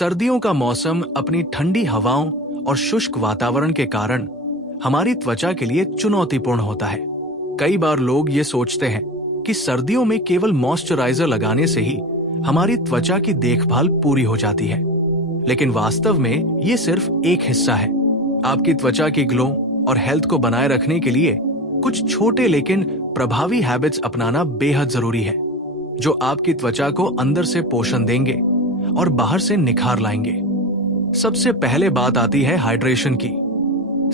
सर्दियों का मौसम अपनी ठंडी हवाओं और शुष्क वातावरण के कारण हमारी त्वचा के लिए चुनौतीपूर्ण होता है। कई बार लोग ये सोचते हैं कि सर्दियों में केवल मॉइस्चराइजर लगाने से ही हमारी त्वचा की देखभाल पूरी हो जाती है, लेकिन वास्तव में ये सिर्फ एक हिस्सा है। आपकी त्वचा की ग्लो और हेल्थ को बनाए रखने के लिए कुछ छोटे लेकिन प्रभावी हैबिट्स अपनाना बेहद जरूरी है, जो आपकी त्वचा को अंदर से पोषण देंगे और बाहर से निखार लाएंगे। सबसे पहले बात आती है हाइड्रेशन की।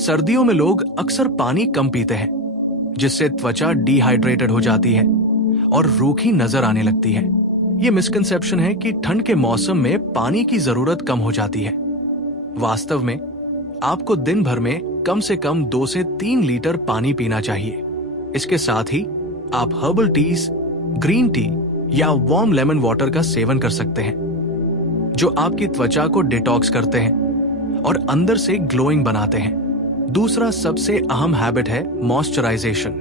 सर्दियों में लोग अक्सर पानी कम पीते हैं, जिससे त्वचा डिहाइड्रेटेड हो जाती है और रूखी नजर आने लगती है। ये मिसकंसेप्शन है कि ठंड के मौसम में पानी की जरूरत कम हो जाती है। वास्तव में आपको दिन भर में कम से कम 2 से 3 लीटर पानी पीना चाहिए। इसके साथ ही आप हर्बल टीज, ग्रीन टी या वार्म लेमन वाटर का सेवन कर सकते हैं, जो आपकी त्वचा को डिटॉक्स करते हैं और अंदर से ग्लोइंग बनाते हैं। दूसरा सबसे अहम हैबिट है मॉइस्चराइजेशन।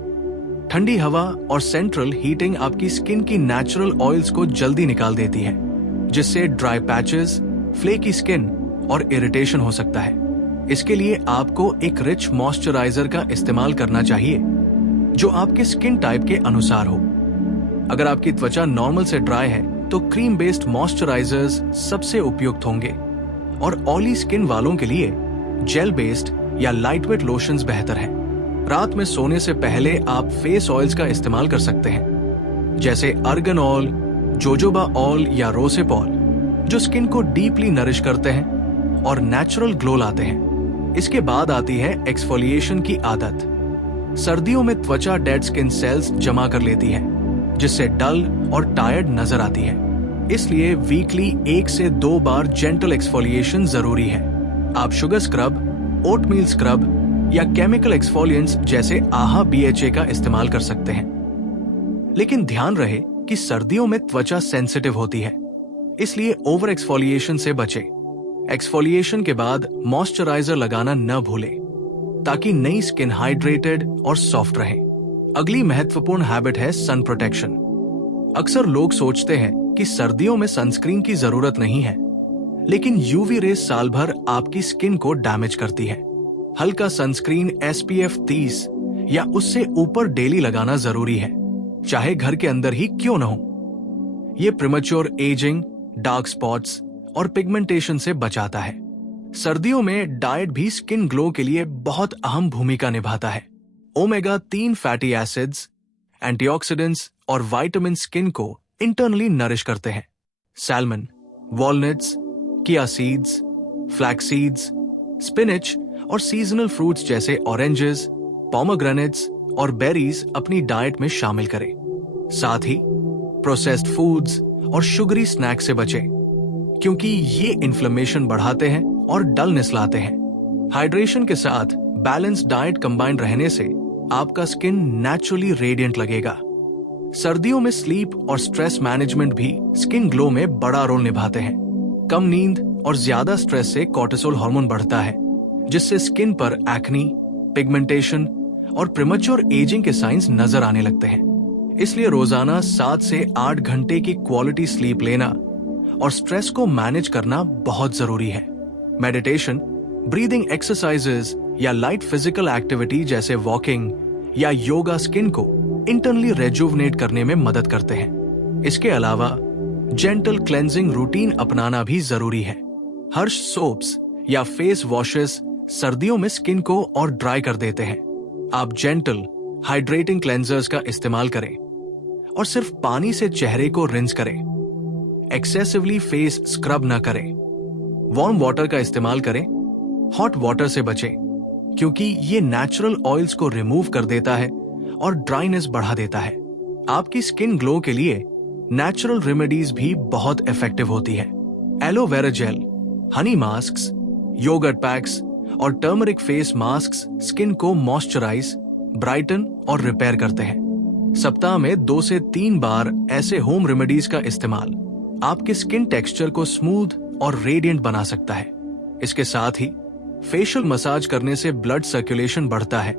ठंडी हवा और सेंट्रल हीटिंग आपकी स्किन की नेचुरल ऑयल्स को जल्दी निकाल देती है, जिससे ड्राई पैचेस, फ्लेकी स्किन और इरिटेशन हो सकता है। इसके लिए आपको एक रिच मॉइस्चराइजर का इस्तेमाल करना चाहिए, जो आपके स्किन टाइप के अनुसार हो। अगर आपकी त्वचा नॉर्मल से ड्राई है तो क्रीम बेस्ड मॉइस्चराइजर्स सबसे उपयुक्त होंगे, और ऑयली स्किन वालों के लिए जेल बेस्ड या लाइटवेट लोशंस बेहतर हैं। रात में सोने से पहले आप फेस ऑयल्स का इस्तेमाल कर सकते हैं, जैसे अर्गन ऑयल, जोजोबा ऑयल या रोसेप ऑयल, जो स्किन को डीपली नरिश करते हैं और नेचुरल ग्लो लाते हैं। इसके बाद आती है एक्सफोलिएशन की आदत। सर्दियों में त्वचा डेड स्किन सेल्स जमा कर लेती है, जिससे डल और टायर्ड नजर आती है। इसलिए वीकली 1 से 2 बार जेंटल एक्सफोलिएशन जरूरी है। आप शुगर स्क्रब, ओटमील स्क्रब या केमिकल एक्सफोलिएंट्स जैसे आहा BHA का इस्तेमाल कर सकते हैं। लेकिन ध्यान रहे कि सर्दियों में त्वचा सेंसिटिव होती है, इसलिए ओवर एक्सफोलिएशन से बचें। एक्सफोलिएशन के बाद मॉइस्चराइजर लगाना न भूलें, ताकि नई स्किन हाइड्रेटेड और सॉफ्ट रहे। अगली महत्वपूर्ण हैबिट है सन प्रोटेक्शन। अक्सर लोग सोचते हैं कि सर्दियों में सनस्क्रीन की जरूरत नहीं है, लेकिन यूवी रेज साल भर आपकी स्किन को डैमेज करती है। हल्का सनस्क्रीन SPF 30 या उससे ऊपर डेली लगाना जरूरी है, चाहे घर के अंदर ही क्यों न हो। यह प्रीमेच्योर एजिंग, डार्क स्पॉट्स और पिगमेंटेशन से बचाता है। सर्दियों में डाइट भी स्किन ग्लो के लिए बहुत अहम भूमिका निभाता है। ओमेगा 3 फैटी एसिड्स, एंटीऑक्सीडेंट्स और विटामिन स्किन को इंटरनली नरिश करते हैं। सैल्मन, वॉलनट्स, किया सीड्स, फ्लैक्स सीड्स, स्पिनच और सीजनल फ्रूट्स जैसे ऑरेंजेस, पोमेग्रेनेट्स और बेरीज अपनी डाइट में शामिल करें। साथ ही प्रोसेस्ड फूड्स और शुगरी स्नैक से बचें, क्योंकि ये इन्फ्लेमेशन बढ़ाते हैं और डलनेस लाते हैं। हाइड्रेशन के साथ बैलेंस डाइट कंबाइंड रहने से आपका स्किन नेचुरली रेडिएंट लगेगा। सर्दियों में स्लीप और स्ट्रेस मैनेजमेंट भी स्किन ग्लो में बड़ा रोल निभाते हैं। कम नींद और ज्यादा स्ट्रेस से कोर्टिसोल हार्मोन बढ़ता है, जिससे स्किन पर एक्नी, पिगमेंटेशन और प्रीमेच्योर एजिंग के साइंस नजर आने लगते हैं। इसलिए रोजाना 7 से 8 घंटे की क्वालिटी स्लीप लेना और स्ट्रेस को मैनेज करना बहुत जरूरी है। मेडिटेशन, ब्रीदिंग एक्सरसाइजेस या लाइट फिजिकल एक्टिविटी जैसे वॉकिंग या योगा स्किन को इंटरनली रेजुवनेट करने में मदद करते हैं। इसके अलावा जेंटल क्लेंजिंग रूटीन अपनाना भी जरूरी है। हर्ष सोप्स या फेस वॉशेस सर्दियों में स्किन को और ड्राई कर देते हैं। आप जेंटल हाइड्रेटिंग क्लेंजर्स का इस्तेमाल करें और सिर्फ पानी से चेहरे को रिंस करें। एक्सेसिवली फेस स्क्रब न करें। वार्म वाटर का इस्तेमाल करें, हॉट वाटर से बचें, क्योंकि ये नेचुरल ऑयल्स को रिमूव कर देता है और ड्राइनेस बढ़ा देता है। आपकी स्किन ग्लो के लिए नेचुरल रेमेडीज भी बहुत इफेक्टिव होती है। Aloe vera gel, honey masks, yogurt packs और टर्मरिक फेस मास्क्स स्किन को मॉइस्चराइज, ब्राइटन और रिपेयर करते हैं। सप्ताह में 2 से 3 बार ऐसे होम रेमेडीज का इस्तेमाल आपके स्किन टेक्सचर को स्मूथ और रेडिएंट बना सकता है। इसके साथ ही फेशियल मसाज करने से ब्लड सर्कुलेशन बढ़ता है,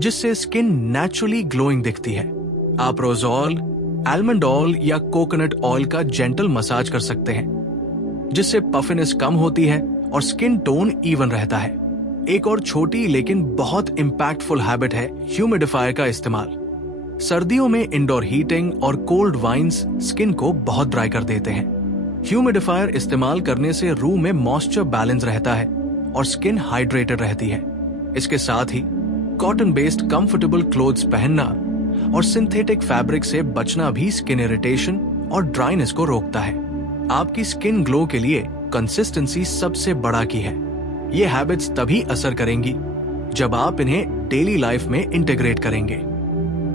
जिससे स्किन नेचुरली ग्लोइंग दिखती है। आप रोजॉल, आलमंड ऑयल या कोकोनट ऑयल का जेंटल मसाज कर सकते हैं, जिससे पफिनेस कम होती है और स्किन टोन इवन रहता है। एक और छोटी लेकिन बहुत इंपैक्टफुल हैबिट है ह्यूमिडिफायर का इस्तेमाल। सर्दियों में इंडोर हीटिंग और कोल्ड वाइन्स स्किन को बहुत ड्राई कर देते हैं। ह्यूमिडिफायर इस्तेमाल करने से रूम में मॉइस्चर बैलेंस रहता है और स्किन हाइड्रेटेड रहती है। इसके साथ ही कॉटन बेस्ड कंफर्टेबल क्लोथ्स पहनना और सिंथेटिक फैब्रिक से बचना भी स्किन इरिटेशन और ड्राइनेस को रोकता है। आपकी स्किन ग्लो के लिए कंसिस्टेंसी सबसे बड़ा की है। ये हैबिट्स तभी असर करेंगी जब आप इन्हें डेली लाइफ में इंटीग्रेट करेंगे।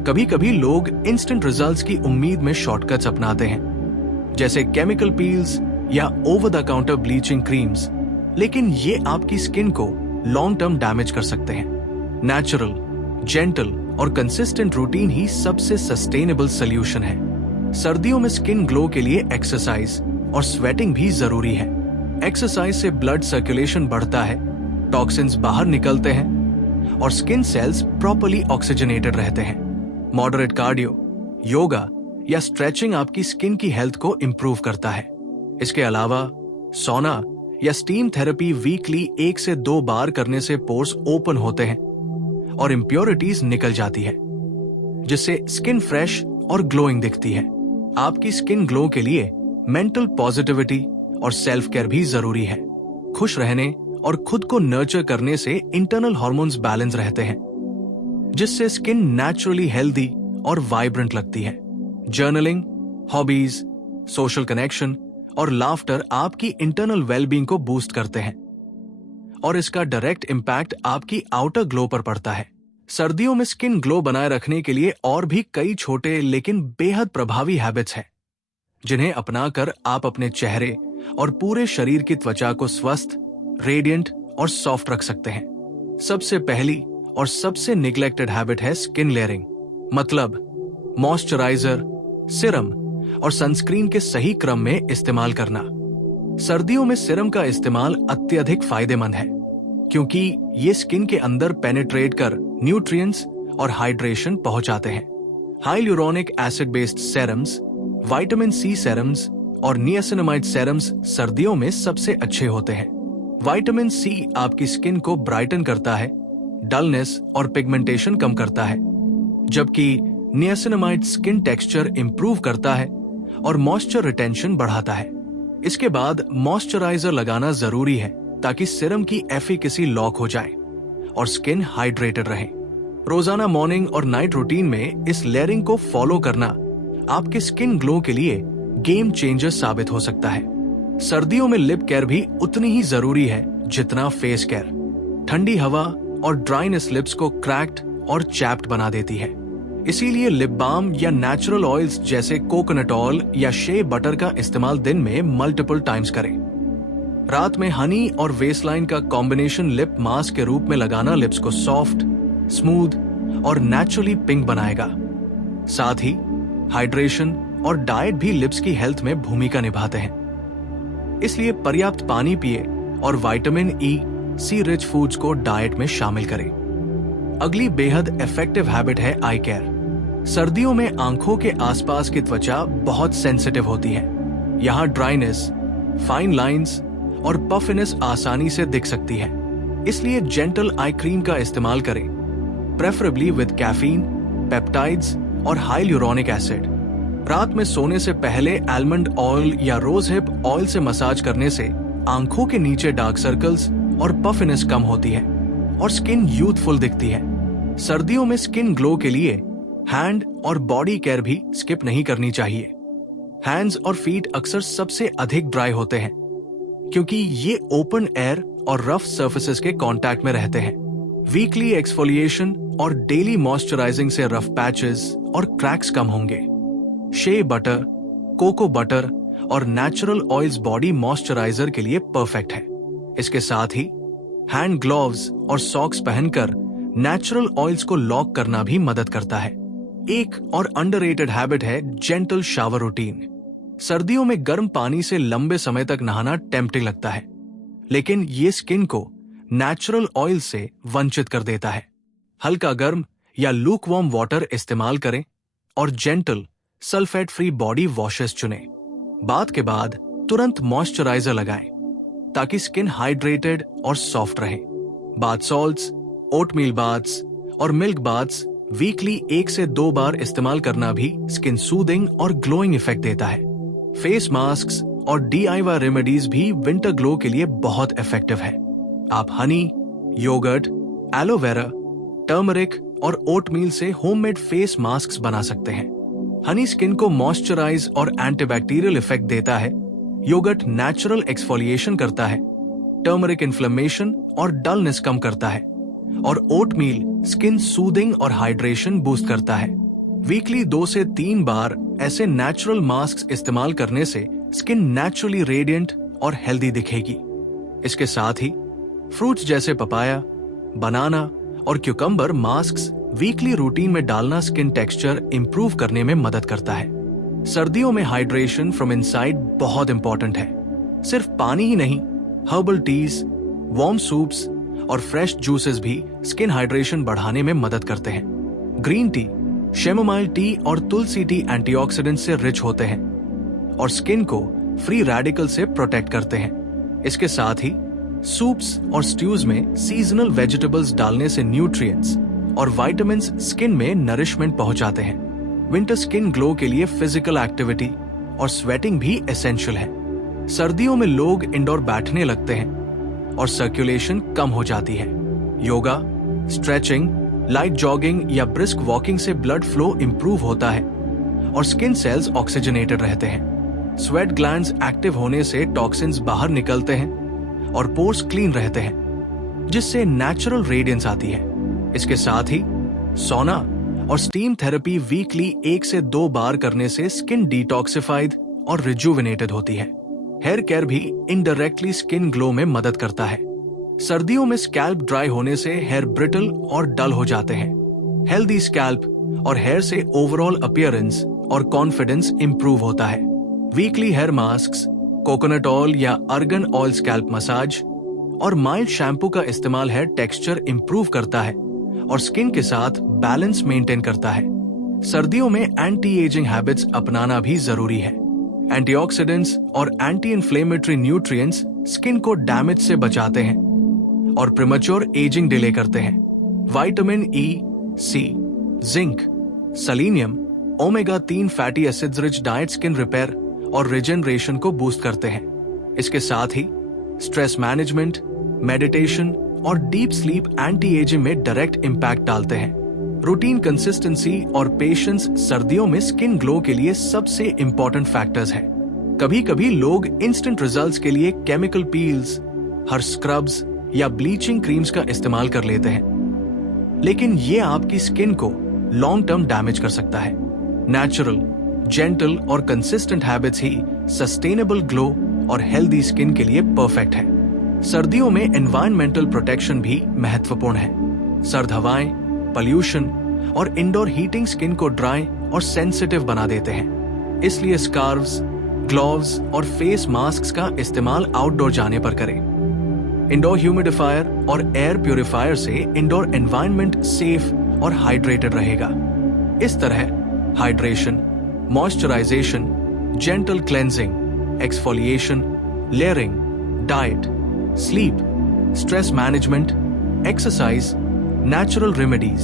कभी कभी लोग इंस्टेंट रिजल्ट्स की उम्मीद में शॉर्टकट्स अपनाते हैं, जैसे केमिकल पील्स या over the counter bleaching creams, लेकिन ये आपकी स्किन को लॉन्ग टर्म डैमेज कर सकते हैं। नेचुरल, जेंटल और कंसिस्टेंट रूटीन ही सबसे सस्टेनेबल सोल्यूशन है। सर्दियों में स्किन ग्लो के लिए एक्सरसाइज और स्वेटिंग भी जरूरी है। एक्सरसाइज से ब्लड सर्कुलेशन बढ़ता है, टॉक्सिन्स बाहर निकलते हैं और स्किन सेल्स प्रॉपर्ली ऑक्सीजनेटेड रहते हैं। मॉडरेट कार्डियो, योगा या स्ट्रेचिंग आपकी स्किन की हेल्थ को इंप्रूव करता है। इसके अलावा सोना या स्टीम थेरेपी वीकली 1 से 2 बार करने से पोर्स ओपन होते हैं और इम्प्योरिटीज निकल जाती है, जिससे स्किन फ्रेश और ग्लोइंग दिखती है। आपकी स्किन ग्लो के लिए मेंटल पॉजिटिविटी और सेल्फ केयर भी जरूरी है। खुश रहने और खुद को नर्चर करने से इंटरनल हार्मोन्स बैलेंस रहते हैं, जिससे स्किन नेचुरली हेल्दी और वाइब्रेंट लगती है। जर्नलिंग, हॉबीज, सोशल कनेक्शन और लाफ्टर आपकी इंटरनल वेलबींग को बूस्ट करते हैं और इसका डायरेक्ट इम्पैक्ट आपकी आउटर ग्लो पर पड़ता है। सर्दियों में स्किन ग्लो बनाए रखने के लिए और भी कई छोटे लेकिन बेहद प्रभावी हैबिट्स हैं, जिन्हें अपनाकर आप अपने चेहरे और पूरे शरीर की त्वचा को स्वस्थ, रेडिएंट और सॉफ्ट रख सकते हैं। सबसे पहली और सबसे निग्लेक्टेड हैबिट है स्किन लेयरिंग, मतलब मॉइस्चराइजर, सिरम और सनस्क्रीन के सही क्रम में इस्तेमाल करना। सर्दियों में सिरम का इस्तेमाल अत्यधिक फायदेमंद है, क्योंकि ये स्किन के अंदर पेनिट्रेट कर न्यूट्रिएंट्स और हाइड्रेशन पहुंचाते हैं। Hyaluronic acid based serums, vitamin c serums और नियासिनामाइड सेरम्स सर्दियों में सबसे अच्छे होते हैं। विटामिन सी आपकी स्किन को ब्राइटन करता है, डलनेस और पिगमेंटेशन कम करता है, जबकि नियासिनामाइड स्किन टेक्सचर इंप्रूव करता है और मॉइस्चर रिटेंशन बढ़ाता है। इसके बाद मॉइस्चराइजर लगाना जरूरी है ताकि सीरम की एफिकेसी लॉक हो जाए और स्किन हाइड्रेटेड रहे। रोजाना मॉर्निंग और नाइट रूटीन में इस लेयरिंग को फॉलो करना आपके स्किन ग्लो के लिए गेम चेंजर साबित हो सकता है। सर्दियों में लिप केयर भी उतनी ही जरूरी है जितना फेस केयर। ठंडी हवा और ड्राइनेस लिप्स को क्रैक्ड और चैप्ड बना देती है, इसीलिए लिप बाम या नेचुरल ऑयल्स जैसे कोकोनट ऑयल या शे बटर का इस्तेमाल दिन में मल्टीपल टाइम्स करें। रात में हनी और वेस्टलाइन का कॉम्बिनेशन लिप मास्क के रूप में लगाना लिप्स को सॉफ्ट, स्मूथ और नेचुरली पिंक बनाएगा। साथ ही हाइड्रेशन और डाइट भी लिप्स की हेल्थ में भूमिका निभाते हैं, इसलिए पर्याप्त पानी पिए और विटामिन ई, सी रिच फूड्स को डाइट में शामिल करें। अगली बेहद इफेक्टिव हैबिट है आई केयर। सर्दियों में आंखों के आसपास की त्वचा बहुत सेंसिटिव होती है। यहाँ ड्राइनेस, फाइन लाइंस और पफिनेस आसानी से दिख सकती है, इसलिए जेंटल आई क्रीम का इस्तेमाल करें, प्रेफरेबली विद कैफीन, पेप्टाइड्स और हाइलुरोनिक एसिड। रात में सोने से पहले आलमंड ऑयल या रोज हिप ऑयल से मसाज करने से आंखों के नीचे डार्क सर्कल्स और पफिनेस कम होती है और स्किन यूथफुल दिखती है। सर्दियों में स्किन ग्लो के लिए हैंड और बॉडी केयर भी स्किप नहीं करनी चाहिए। हैंड्स और फीट अक्सर सबसे अधिक ड्राई होते हैं, क्योंकि ये ओपन एयर और रफ सर्फेसेस के कांटेक्ट में रहते हैं। वीकली एक्सफोलिएशन और डेली मॉइस्चराइजिंग से रफ पैचेस और क्रैक्स कम होंगे। शे बटर, कोको बटर और नेचुरल ऑयल्स बॉडी मॉइस्चराइजर के लिए परफेक्ट है। इसके साथ ही हैंड ग्लोव्स और सॉक्स पहनकर नेचुरल ऑयल्स को लॉक करना भी मदद करता है। एक और अंडररेटेड हैबिट है जेंटल शावर रूटीन। सर्दियों में गर्म पानी से लंबे समय तक नहाना टेम्पटिंग लगता है, लेकिन ये स्किन को नेचुरल ऑयल से वंचित कर देता है। हल्का गर्म या लूक वार्म वाटर इस्तेमाल करें और gentle sulphate free body washes चुनें। बात के बाद तुरंत मॉइस्चराइजर लगाएं ताकि स्किन हाइड्रेटेड और सॉफ्ट रहे। बाथ सॉल्ट्स, ओटमील बाथ्स और मिल्क बाथ्स वीकली 1 से 2 बार इस्तेमाल करना भी स्किन सूदिंग और ग्लोइंग इफेक्ट देता है। फेस मास्क्स और DIY रेमेडीज भी विंटर ग्लो के लिए बहुत इफेक्टिव है। आप हनी, योगर्ट, एलोवेरा, टर्मरिक और ओटमील से होममेड फेस मास्क बना सकते हैं। हनी स्किन को मॉइस्चराइज और एंटीबैक्टीरियल इफेक्ट देता है। योगर्ट नेचुरल एक्सफोलिएशन करता है। टर्मरिक इन्फ्लेमेशन और डलनेस कम करता है और ओटमील स्किन सूदिंग और हाइड्रेशन बूस्ट करता है। वीकली 2 से 3 बार ऐसे नेचुरल मास्क इस्तेमाल करने से स्किन नेचुरली रेडिएंट और हेल्दी दिखेगी। इसके साथ ही फ्रूट्स जैसे पपाया, बनाना और क्यूकम्बर मास्क वीकली रूटीन में डालना स्किन टेक्सचर इंप्रूव करने में मदद करता है। सर्दियों में हाइड्रेशन फ्रॉम इनसाइड बहुत इंपॉर्टेंट है। सिर्फ पानी ही नहीं, हर्बल टीज, वार्म सूप्स और फ्रेश जूसेस भी स्किन हाइड्रेशन बढ़ाने में मदद करते हैं। ग्रीन टी, शैमोमाइल टी और तुलसी टी एंटीऑक्सीडेंट से रिच होते हैं और स्किन को फ्री रेडिकल से प्रोटेक्ट करते हैं। इसके साथ ही सूप्स और स्ट्यूज में सीजनल वेजिटेबल्स डालने से न्यूट्रिएंट्स और विटामिन्स स्किन में नरिशमेंट पहुंचाते हैं। विंटर स्किन ग्लो के लिए फिजिकल एक्टिविटी और स्वेटिंग भी एसेंशियल है। सर्दियों में लोग इंडोर बैठने लगते हैं और सर्कुलेशन कम हो जाती है। योगा, स्ट्रेचिंग, लाइट जॉगिंग या ब्रिस्क वॉकिंग से ब्लड फ्लो इंप्रूव होता है और स्किन सेल्स ऑक्सीजनेटेड रहते हैं। स्वेट ग्लैंड्स एक्टिव होने से टॉक्सिन्स बाहर निकलते हैं और पोर्स क्लीन रहते हैं, जिससे नेचुरल रेडियंस आती है। इसके साथ ही सोना और स्टीम थेरेपी वीकली 1 से 2 बार करने से स्किन डिटॉक्सिफाइड और रिजुविनेटेड होती है। हेयर केयर भी इनडायरेक्टली स्किन ग्लो में मदद करता है। सर्दियों में स्कैल्प ड्राई होने से हेयर ब्रिटल और डल हो जाते हैं। हेल्दी स्कैल्प और हेयर से ओवरऑल अपीयरेंस और कॉन्फिडेंस इंप्रूव होता है। Weekly hair mask, coconut oil या अर्गन ऑयल स्कैल्प मसाज और माइल्ड शैम्पू का इस्तेमाल हेयर टेक्सचर इंप्रूव करता है और स्किन के साथ बैलेंस मेंटेन करता है। सर्दियों में एंटी एजिंग हैबिट्स अपनाना भी जरूरी है। एंटीऑक्सीडेंट्स और एंटी इन्फ्लेमेटरी न्यूट्रिएंट्स स्किन को डैमेज से बचाते हैं और प्रीमैच्योर एजिंग डिले करते हैं। Vitamin E, C, zinc, selenium, omega 3 fatty acids rich diet skin repair और रिजेनरेशन को बूस्ट करते हैं। इसके साथ ही स्ट्रेस मैनेजमेंट, मेडिटेशन और डीप स्लीप एंटी एजिंग में डायरेक्ट इंपैक्ट डालते हैं। रूटीन कंसिस्टेंसी और पेशेंस सर्दियों में स्किन ग्लो के लिए सबसे इंपॉर्टेंट फैक्टर्स हैं। कभी कभी लोग इंस्टेंट रिजल्ट्स के लिए केमिकल पील्स, हर स्क्रब्स या ब्लीचिंग क्रीम्स का इस्तेमाल कर लेते हैं, लेकिन ये आपकी स्किन को लॉन्ग टर्म डैमेज कर सकता है। नेचुरल, जेंटल और कंसिस्टेंट हैबिट्स ही सस्टेनेबल ग्लो और हेल्दी स्किन के लिए परफेक्ट है। सर्दियों में एनवायरमेंटल प्रोटेक्शन भी महत्वपूर्ण है। सर्द हवाएं, पॉल्यूशन और इंडोर हीटिंग स्किन को ड्राई और सेंसिटिव बना देते हैं। इसलिए स्कार्व्स, ग्लोव्स और फेस मास्क का इस्तेमाल आउटडोर जाने पर करें। इंडोर ह्यूमिडिफायर और एयर प्यूरिफायर से इंडोर एनवायरनमेंट सेफ और हाइड्रेटेड रहेगा। इस तरह hydration, moisturisation, gentle cleansing, exfoliation, layering, diet, sleep, stress management, exercise, natural remedies,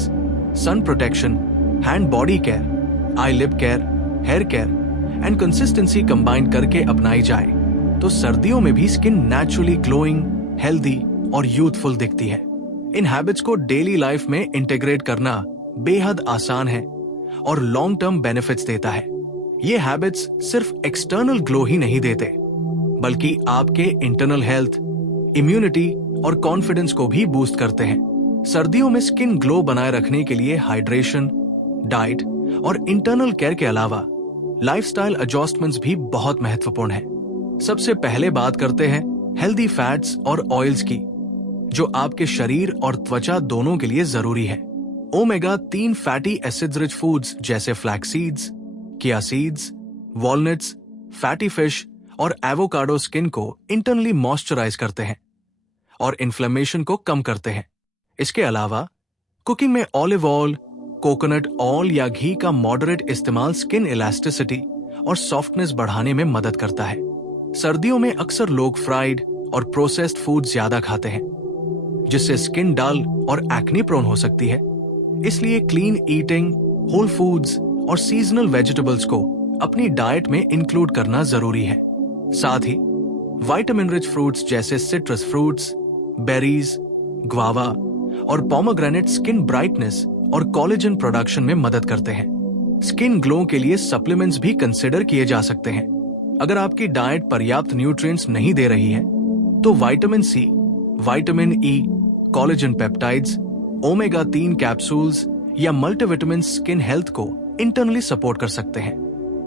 sun protection, hand body care, eye lip care, hair care and consistency combine करके अपनाई जाए तो सर्दियों में भी स्किन नेचुरली ग्लोइंग, हेल्दी और यूथफुल दिखती है। इन हैबिट्स को डेली लाइफ में इंटीग्रेट करना बेहद आसान है और लॉन्ग टर्म बेनिफिट्स देता है। ये हैबिट्स सिर्फ एक्सटर्नल ग्लो ही नहीं देते, बल्कि आपके इंटरनल हेल्थ, इम्यूनिटी और कॉन्फिडेंस को भी बूस्ट करते हैं। सर्दियों में स्किन ग्लो बनाए रखने के लिए हाइड्रेशन, डाइट और इंटरनल केयर के अलावा लाइफस्टाइल एडजस्टमेंट्स भी बहुत महत्वपूर्ण है। सबसे पहले बात करते हैं हेल्दी फैट्स और ऑयल्स की, जो आपके शरीर और त्वचा दोनों के लिए जरूरी है। Omega 3 fatty acids rich foods जैसे फ्लैक्स सीड्स, किया सीड्स, वॉलनट्स, फैटी फिश और एवोकाडो स्किन को इंटरनली मॉइस्चराइज करते हैं और इन्फ्लेमेशन को कम करते हैं। इसके अलावा कुकिंग में ऑलिव ऑयल, कोकोनट ऑयल या घी का मॉडरेट इस्तेमाल स्किन इलास्टिसिटी और सॉफ्टनेस बढ़ाने में मदद करता है। सर्दियों में अक्सर लोग फ्राइड और प्रोसेस्ड फूड ज्यादा खाते हैं, जिससे स्किन डल और एक्ने प्रोन हो सकती है। इसलिए क्लीन ईटिंग, होल फूड्स और सीजनल वेजिटेबल्स को अपनी डाइट में इंक्लूड करना जरूरी है। साथ ही विटामिन रिच फ्रूट्स जैसे सिट्रस फ्रूट्स, बेरीज, ग्वावा और पोमोग्रेनेट स्किन ब्राइटनेस और कोलेजन प्रोडक्शन में मदद करते हैं। स्किन ग्लो के लिए सप्लीमेंट्स भी कंसिडर किए जा सकते हैं। अगर आपकी डाइट पर्याप्त न्यूट्रिएंट्स नहीं दे रही है, तो vitamin C, vitamin E, collagen peptides, omega 3 capsules या मल्टीविटामिन स्किन हेल्थ को इंटरनली सपोर्ट कर सकते हैं।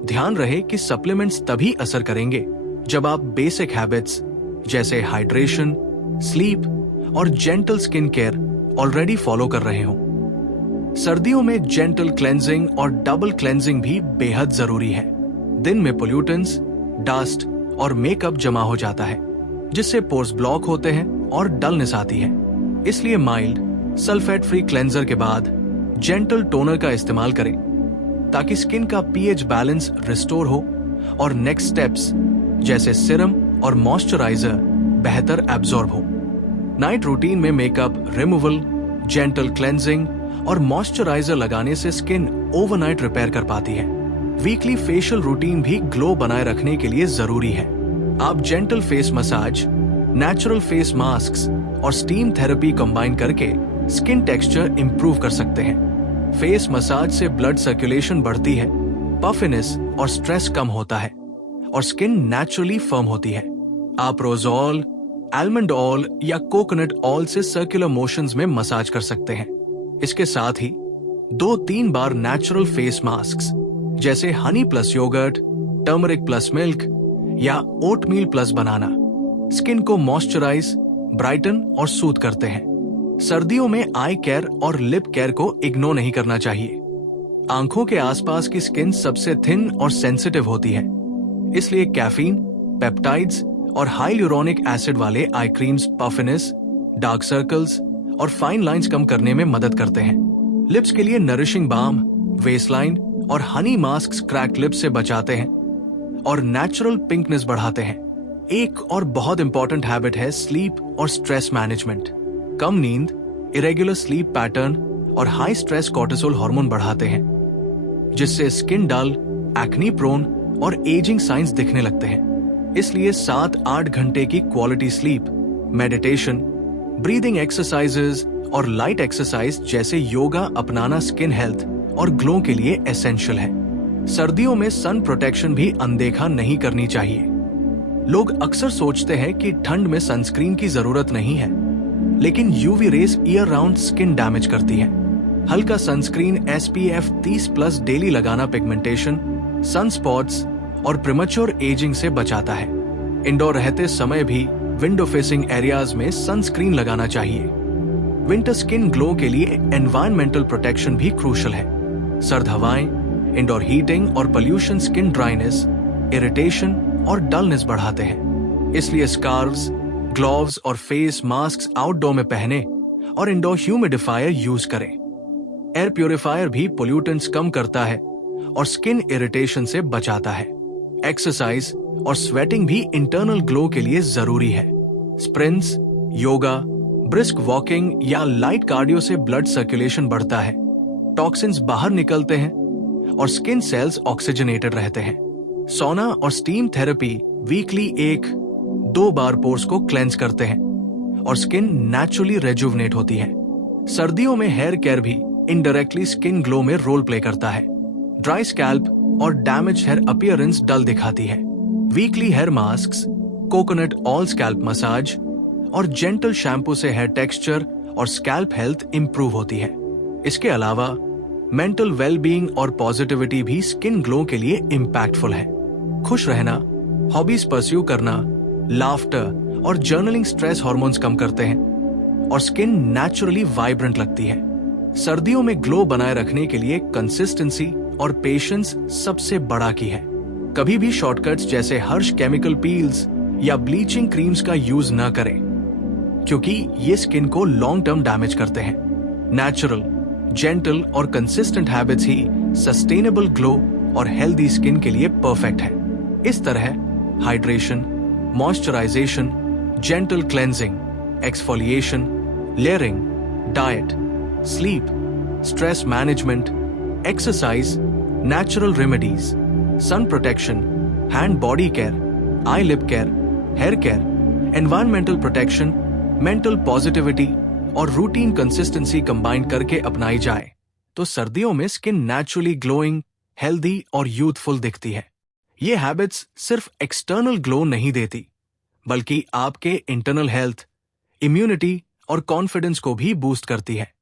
ध्यान रहे कि सप्लीमेंट्स तभी असर करेंगे जब आप बेसिक हैबिट्स जैसे हाइड्रेशन, स्लीप और gentle skin care already follow कर रहे हो। सर्दियों में जेंटल क्लेंजिंग और डबल क्लेंजिंग भी बेहद जरूरी है। दिन में पोल्यूटेंट्स, डस्ट और मेकअप जमा हो जाता है, जिससे पोर्स ब्लॉक होते हैं और डलनेस आती है। इसलिए माइल्ड सल्फेट फ्री क्लेंजर के बाद जेंटल टोनर का इस्तेमाल करें, ताकि स्किन का पीएच बैलेंस रिस्टोर हो और नेक्स्ट स्टेप्स जैसे सीरम और मॉइस्चराइजर बेहतर एब्जॉर्ब हो। नाइट रूटीन में मेकअप रिमूवल, जेंटल क्लेंजिंग और मॉइस्चराइजर लगाने से स्किन ओवरनाइट रिपेयर कर पाती है। वीकली फेशियल रूटीन भी ग्लो बनाए रखने के लिए जरूरी है। आप gentle face massage, natural face masks और स्टीम थेरेपी कंबाइन करके स्किन टेक्सचर इंप्रूव कर सकते हैं। फेस मसाज से ब्लड सर्कुलेशन बढ़ती है, पफिनेस और स्ट्रेस कम होता है और स्किन नेचुरली फर्म होती है। आप रोजॉल, आलमंड ऑयल या कोकोनट ऑयल से सर्कुलर मोशंस में मसाज कर सकते हैं। इसके साथ ही 2-3 बार नेचुरल फेस मास्क्स जैसे honey plus yogurt, turmeric plus milk या ओटमील प्लस बनाना स्किन को मॉइस्चराइज, ब्राइटन और सूद करते हैं। सर्दियों में आई केयर और लिप केयर को इग्नोर नहीं करना चाहिए। आंखों के आसपास की स्किन सबसे थिन और सेंसिटिव होती है, इसलिए कैफीन, पेप्टाइड्स और हाइलुरोनिक एसिड वाले आई क्रीम्स पफिनेस, डार्क सर्कल्स और फाइन लाइंस कम करने में मदद करते हैं। लिप्स के लिए नरिशिंग बाम, वेस्टलाइन और हनी मास्क क्रैक्ड लिप्स से बचाते हैं और नेचुरल पिंकनेस बढ़ाते हैं। एक और बहुत इंपॉर्टेंट हैबिट है स्लीप और स्ट्रेस मैनेजमेंट। कम नींद, इरेगुलर स्लीप पैटर्न और हाई स्ट्रेस कोर्टिसोल हार्मोन बढ़ाते हैं, जिससे स्किन डल, एक्ने प्रोन और एजिंग साइंस दिखने लगते हैं। इसलिए 7-8 घंटे की quality sleep, meditation, breathing exercises और लाइट एक्सरसाइज जैसे योगा अपनाना स्किन हेल्थ और ग्लो के लिए एसेंशियल है। सर्दियों में सन प्रोटेक्शन भी अनदेखा नहीं करनी चाहिए। लोग अक्सर सोचते हैं कि ठंड में सनस्क्रीन की जरूरत नहीं है, लेकिन UV rays year round skin damage करती है। हल्का सनस्क्रीन SPF 30+ डेली लगाना पिगमेंटेशन, सनस्पॉट्स और प्रीमैच्योर एजिंग से बचाता है। इंडोर रहते समय भी विंडो फेसिंग एरियाज में सनस्क्रीन लगाना चाहिए। विंटर स्किन ग्लो के लिए एनवायरमेंटल प्रोटेक्शन भी क्रूशल है। सर्द हवाएं, इंडोर हीटिंग और पोल्यूशन स्किन ड्राइनेस, इरिटेशन और डलनेस बढ़ाते हैं। इसलिए स्कार्व्स, ग्लोव्स और फेस मास्क आउटडोर में पहने और इंडोर ह्यूमिडिफायर यूज करें। एयर प्यूरिफायर भी पोल्यूटेंट्स कम करता है और स्किन इरिटेशन से बचाता है। एक्सरसाइज और स्वेटिंग भी इंटरनल ग्लो के लिए जरूरी है। स्प्रिंट्स, योगा, ब्रिस्क वॉकिंग या लाइट कार्डियो से ब्लड सर्कुलेशन बढ़ता है, टॉक्सिन्स बाहर निकलते हैं और स्किन सेल्स ऑक्सीजनेटेड रहते हैं। सोना और स्टीम थेरेपी वीकली 1-2 बार पोर्स को क्लेंस करते हैं और स्किन नेचुरली रेजुवनेट होती है। सर्दियों में हेयर केयर भी इनडायरेक्टली स्किन ग्लो में रोल प्ले करता है। ड्राई स्कैल्प और डैमेज हेयर अपीयरेंस डल दिखाती है। Weekly hair masks, coconut oil scalp massage और जेंटल शैम्पू से हेयर टेक्सचर और स्कैल्प हेल्थ इंप्रूव होती है। इसके अलावा मेंटल वेलबीइंग और पॉजिटिविटी भी स्किन ग्लो के लिए इम्पैक्टफुल है। खुश रहना, हॉबीज परस्यू करना, लाफ्टर और जर्नलिंग स्ट्रेस हार्मोन्स कम करते हैं और स्किन नेचुरली वाइब्रेंट लगती है। सर्दियों में ग्लो बनाए रखने के लिए कंसिस्टेंसी और पेशेंस सबसे बड़ा की है। कभी भी शॉर्टकट्स जैसे हर्ष केमिकल पील्स या ब्लीचिंग क्रीम्स का यूज न करें, क्योंकि ये स्किन को लॉन्ग टर्म डैमेज करते हैं। नेचुरल, जेंटल और कंसिस्टेंट हैबिट्स ही सस्टेनेबल ग्लो और हेल्दी स्किन के लिए परफेक्ट है। इस तरह hydration, moisturisation, gentle cleansing, exfoliation, layering, diet, sleep, stress management, exercise, natural remedies, sun protection, hand body care, eye lip care, hair care, environmental protection, mental positivity और routine consistency combine करके अपनाई जाए तो सर्दियों में स्किन नेचुरली ग्लोइंग, हेल्दी और youthful दिखती है। ये हैबिट्स सिर्फ एक्सटर्नल ग्लो नहीं देती, बल्कि आपके इंटरनल हेल्थ, इम्यूनिटी और कॉन्फिडेंस को भी बूस्ट करती है।